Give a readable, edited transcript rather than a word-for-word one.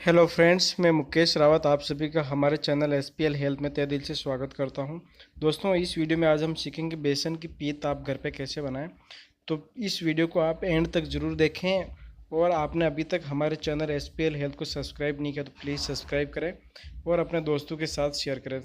Hello friends, मैं मुकेश रावत आप सभी का हमारे चैनल SPL हेल्थ में तहे दिल से स्वागत करता हूं। दोस्तों, इस वीडियो में आज हम सीखेंगे बेसन की पीत आप घर पे कैसे बनाएं। तो इस वीडियो को आप एंड तक ज़रूर देखें और आपने अभी तक हमारे चैनल SPL हेल्थ को सब्सक्राइब नहीं किया तो प्लीज़ सब्सक्राइब करें और अपने दोस्तों के साथ शेयर करें।